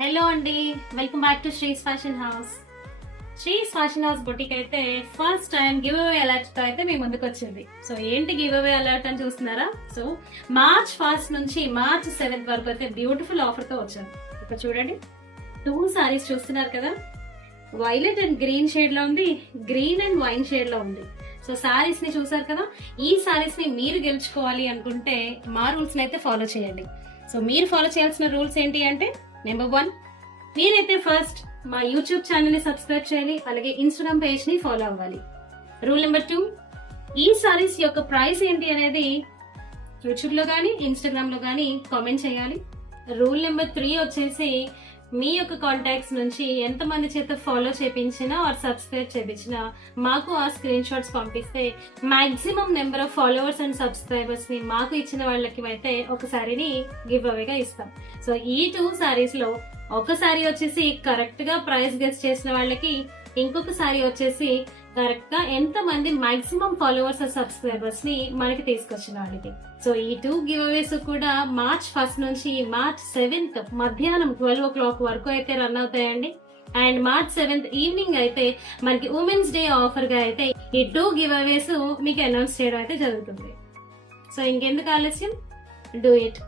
Hello అండి, welcome back to Sree's fashion house. Sree's fashion house boutique అయితే first time give away alert తో అయితే మీ ముందుకు వచ్చింది. సో ఏంటి గివ్ అవే అలర్ట్ అని చూస్తున్నారా? సో మార్చ్ 1 నుంచి మార్చ్ 7 వరకు అయితే బ్యూటిఫుల్ ఆఫర్ తో వచ్చాను. ఇక్కడ చూడండి, 2 సారీస్ చూస్తున్నారు కదా, వైలెట్ అండ్ గ్రీన్ షేడ్ లో ఉంది, గ్రీన్ అండ్ వైన్ షేడ్ లో ఉంది. సో సారీస్ ని చూసారు కదా, ఈ సారీస్ ని మీరు గెలుచుకోవాలి అనుకుంటే మా రూల్స్ ని అయితే ఫాలో చేయండి. సో మీరు ఫాలో చేయాల్సిన రూల్స్ ఏంటి అంటే, నెంబర్ 1, మీరైతే ఫస్ట్ మా యూట్యూబ్ ఛానల్ ని సబ్స్క్రైబ్ చేయాలి, అలాగే ఇన్స్టాగ్రామ్ పేజ్ ని ఫాలో అవ్వాలి. రూల్ నెంబర్ 2, ఈ సారీస్ యొక్క ప్రైస్ ఏంటి అనేది యూట్యూబ్ లో గానీ ఇన్స్టాగ్రామ్ లో గానీ కామెంట్ చేయాలి. రూల్ నెంబర్ 3 వచ్చేసి, మీ యొక్క కాంటాక్ట్స్ నుంచి ఎంతమంది చేత ఫాలో చేపించినా ఆర్ సబ్స్క్రైబ్ చేపించినా మాకు ఆ స్క్రీన్ షాట్స్ పంపిస్తే maximum number of followers and subscribers ని మాకు ఇచ్చిన వాళ్ళకి అయితే ఒక సారీని గివ్ అవేగా ఇస్తాం. సో ఈ 2 సారీస్ లో ఒక సారీ వచ్చేసి కరెక్ట్ గా ప్రైస్ గెస్ చేసిన వాళ్ళకి, ఇంకొక సారీ వచ్చేసి కరెక్ట్ గా ఎంత మంది మాక్సిమం ఫాలోవర్స్ అండ్ సబ్స్క్రైబర్స్ ని మనకి తీసుకొచ్చిన వాళ్ళకి. సో ఈ 2 గివ్ అవేస్ కూడా మార్చ్ 1 నుంచి మార్చ్ 7 మధ్యాహ్నం 12 o'clock వరకు అయితే రన్ అవుతాయండి. అండ్ మార్చ్ 7 ఈవినింగ్ అయితే మనకి ఉమెన్స్ డే ఆఫర్ గా అయితే ఈ 2 గివ్ అవేస్ మీకు అనౌన్స్ చేయడం అయితే జరుగుతుంది. సో ఇంకెందుకు ఆలస్యం, డూ ఇట్.